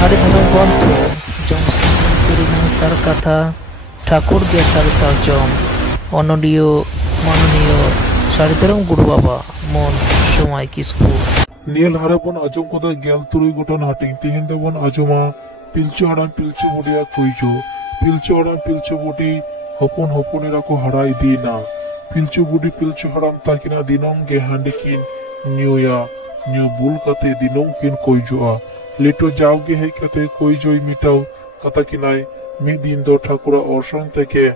साड़ी धर्म ग्रंथ जमसिंह सार कथा ठाकुर गे सारी सार्जम अनडियो माननीय साड़ी धर्म गुरु बाबा मन समय किस्कु नियल हारे बन आजम कदा गेल तुरुई गोटन हाटिंग तिहिन दे बन आजमा पिलचु हाड़ा पिलचु बुडिया कुइजो पिलचु हाड़ा पिलचु बुडी हपन हपनेरा को हाड़ा इदी ना पिलचु बुडी पिलचु हाड़ाम ताकिना दिनम गे हांडिकिन न्यूया न्यू बुल कते दिनम किन कुइजोआ लेटो जाओगे है कते कुइजोई मिटाओ कता किनाय मी दिन दो ठाकुरा औरसन तेके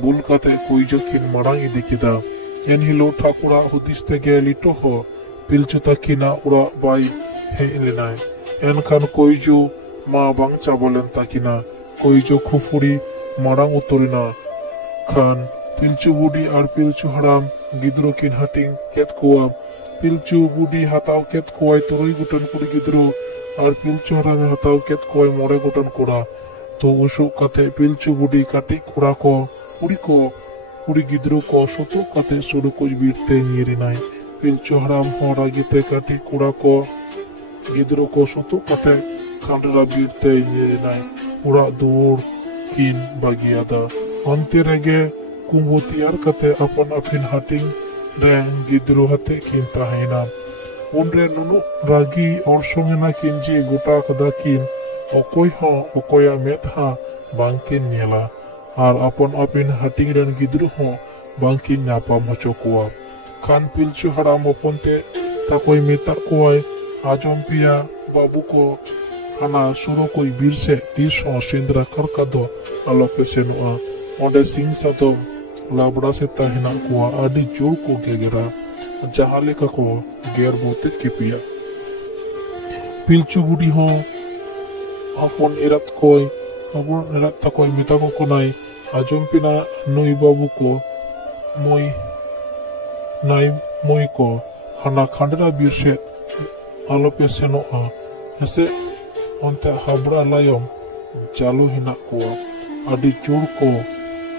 बुल कते कुइजो किन मारांग इदी किदा एन हिलो ठाकुरा हुदिस तेके लिटो हो पिलचु ताकिना उरा बाई हे इलेनाय एन खान कुइजो मा बांग चाबलेन ताकिना कुइजो खुफुरी मारांग उतरिना खान पिलचु बुडी और पिलचु हाड़ाम गिद्रो किन हाटिंग केत कोआ पिलचु बुडी हाताव केत कोय तुरुई गुटन कुड़ी गिद्रो और पिलचु हाड़ाम हाताव केत कोय मोरे गुटन कोड़ा तो उसु कते पिलचु बुडी काटी कोड़ा को कुड़ी गिद्रो को सोतो कते सुरु कुछ बीरते निरिनाय पिलचु हाड़ाम होड़ा गिते काटी कोड़ा को गिद्रो को सोतो कते खांडरा बीरते निरिनाय उड़ा दूर किन बागियादा अंते रेगे कुंभो तियार कते अपन अफिन हाटिंग रे गिद्रो हते किन ताहेना उनरे नुनु रागी और सोंगेना किन जी गोटा कदा किन अकोय हो अकोया मेथा बांकिन नेला और अपन अफिन हाटिंग रेन गिद्रो हो बांकिन नापाम हचो कोआ खान पिलचु हाड़ाम अपनते ताकोय मेता कोय आजम पिया बाबू को हाना सुरो कोई बीर से तीस हो सिंद्रा करका दो आलोपे सेनुआ ओंडे सिंह सादम लाबड़ा से ताहिना कुआ आदि जोर को गेगेरा जहाले का को गेर बोते किपिया पिलचु बुडी हो अपन इरात तकोय मिता को कोनाय आजम पिना नई बाबू को मोई को हाना खांडरा बीर से आलोपे सेनुआ ऐसे onte habra layom jalu hina kuwa adi jor ko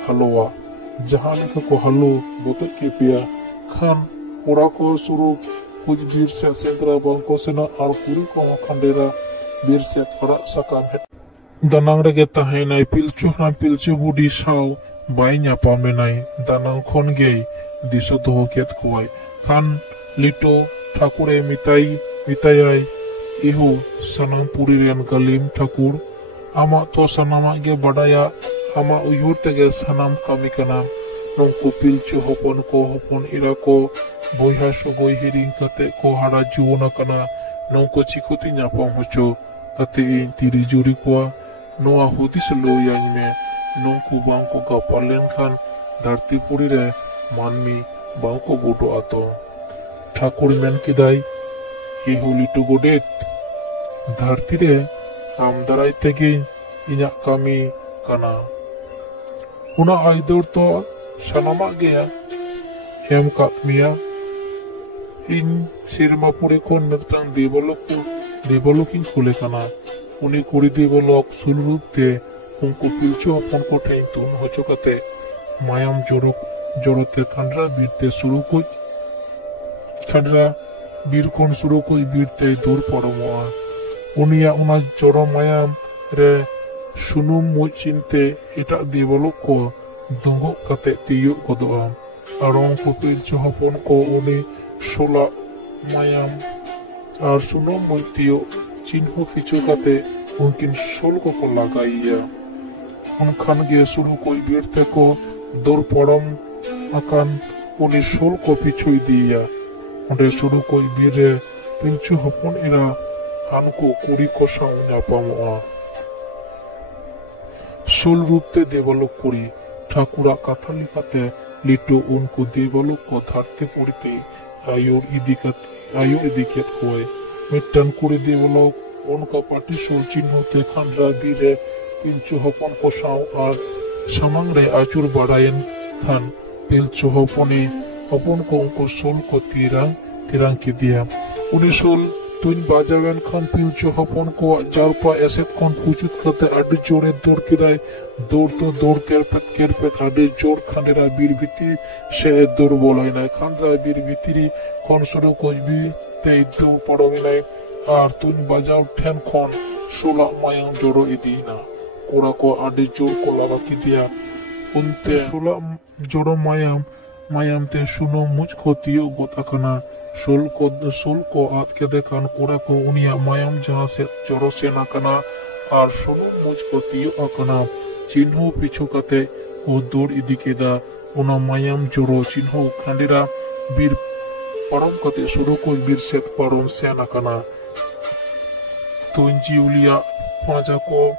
halowa jahan ko halo bote ke pia khan ora ko suru kuj bir se sentra bangko sena ar kuri ko khandera bir se thora sakam he danang rege tahenai pilchu budi saw bai nya pamenai danang khon gei diso do ket kuai khan lito Thakure मिताई इहो Sanam Puri rain Kaleem Thakur आमा तो सनामा गे बड़ाया आमा उयुर तेगे सनाम कमी कना नंको पिलचु हपन इरा को बोहा सुगोय हिरिंग कते को हाड़ा जुवना कना नंको चिकुति न्यापाम हचो कते तिरि जुरी को नोआ हुदिस लोयां में नंको बांको गपालेन खान धरती पुरी रे मानमी बांको बोडो आतो ठाकुर मेन किदाई इहो लिटु गोडेत धरती रे आम दाराय तेगे इना कमी कना उना आइदर तो सनामा गया एम कातमिया इन सिरमा पुरे को नतंग देवलोक इन खुले कना उनी कुड़ी देवलोक सुलरूप ते उनको पिलचो अपन को ठेंग तुन होचो कते मायाम जोरोते खंडरा बीरते सुरु कुछ खंडरा बीर कोन सुरु कोई बीरते दूर पड़ोमोआ उनिया उना जोरो मायाम रे सुनुम मुचिनते इटा देवलोक को दुंगो कते तियो कोदोआ आरों को पिलचु हपन को उनी सोला मायाम और सुनुम मुतियो चिन्हो फिचो कते उनकिन सोल को लगाइया उनखान गे सुरु कोई बीरते को दूर पड़म अकान उनी सोल को पिछुई दिया उन्हें सुरु कोई बीरे पिलचु हपन इरा हानको कुड़ी को साउ न्यापामोआ सोल रूपते देवलोक कुड़ी ठाकुरा कथा लिखाते लिटो उनको देवलोक को धारते पुड़ते आयोर इदिकेत कोए मिट्टन कुड़ी देवलोक उनका पाटी सोल चिन्होते खंडरा बीरे पिलचु हपन को साउ और सामंग रे आचुर बाड़ायन खान पिलचु हपन को उनको सोल को तिरंग की दिया उन्हें सोल तुन बाजावन खान पिलचु हपन को जारपा एसेट कौन पूछुत करते अड्डे जोड़े दौड़ किदाय दौड़ केरपेट अड्डे जोड़ खंडेरा बीर भीती से दौड़ बोलाई ना खंडरा बीर भीती कौन सुनो कोई भी ते दौड़ पड़ोगी ना और तुन बाजाव ठेन कौन ᱥᱳᱞᱟᱜ ᱢᱟᱭᱟᱢ ᱡᱚᱨᱚ ᱤᱫᱤᱭᱮᱱᱟ। ᱠᱚᱲᱟ ᱠᱚ ᱟᱹᱰᱤ ᱡᱳᱨ ᱠᱚ ᱞᱟᱜᱟ ᱠᱮᱫᱮᱭᱟ। ᱩᱱᱛᱮ ᱥᱳᱞᱟᱜ ᱡᱚᱨᱚ ᱢᱟᱭᱟᱢ te ᱥᱩᱱᱩᱢ ᱢᱩᱪ ᱠᱚ ᱛᱤᱭᱳᱜ ᱜᱚᱫ ᱟᱠᱟᱱᱟ। ᱥᱳᱞ ᱠᱚ ᱟᱫ ᱠᱮᱫᱮ ᱠᱷᱟᱱ ᱠᱚᱲᱟ ᱠᱚ ᱩᱱᱤᱭᱟᱜ ᱢᱟᱭᱟᱢ ᱡᱟᱦᱟᱸ ᱥᱮᱫ ᱡᱚᱨᱚ ᱥᱮᱱ ᱟᱠᱟᱱᱟ ᱟᱨ ᱥᱩᱱᱩᱢ ᱢᱩᱪ ᱠᱚ ᱛᱤᱭᱳᱜ ᱟᱠᱟᱱᱟ ᱪᱤᱱᱦᱟᱹ ᱯᱤᱪᱷᱩ ᱠᱟᱛᱮ ᱠᱚ ᱫᱟᱹᱲ ᱤᱫᱤ ᱠᱮᱫᱟ। ᱚᱱᱟ ᱢᱟᱭᱟᱢ ᱡᱚᱨᱚ ᱪᱤᱱᱦᱟᱹ ᱠᱷᱟᱸᱰᱮᱨᱟ ᱵᱤᱨ ᱯᱟᱨᱚᱢ ᱠᱟᱛᱮ ᱥᱩᱨᱚᱠᱚᱭ ᱵᱤᱨ ᱥᱮᱫ ᱯᱟᱨᱚᱢ ᱥᱮᱱ ᱟᱠᱟᱱᱟ। ᱛᱩᱧ ᱡᱤᱭᱟᱹᱞᱤᱭᱟᱜ ᱯᱟᱸᱡᱟ ᱠᱚ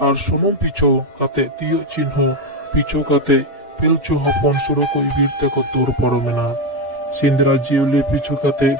ᱟᱨ ᱥᱩᱱᱩᱢ ᱯᱤᱪᱷᱟᱹ ᱠᱟᱛᱮ ᱛᱤᱭᱳᱜ ᱪᱤᱱᱦᱟᱹ ᱯᱤᱪᱷᱟᱹ ᱠᱟᱛᱮ ᱯᱤᱞᱪᱩ ᱦᱚᱯᱚᱱ ᱥᱩᱨᱚᱠᱚᱭ ᱵᱤᱨ ᱛᱮᱠᱚ ᱫᱟᱹᱲ ᱯᱟᱨᱚᱢᱮᱱᱟ। ᱥᱮᱸᱫᱽᱨᱟ ᱡᱤᱭᱟᱹᱞᱤ ᱯᱤᱪᱷᱟᱹ ᱠᱟᱛᱮ